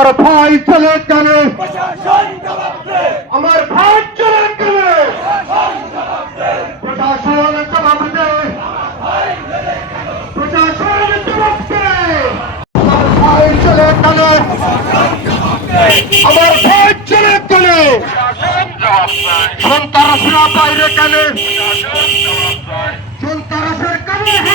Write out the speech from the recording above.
আমার ভাই চলে কেন, আমার ভাই চলে কেন, প্রশাসন জবাব দে, প্রশাসন জবাব দে, আমার ভাই চলে কেন, আমার ভাই চলে কেন, সন্ত্রাসীরা বাইরে কেন, সন্ত্রাসের কারণে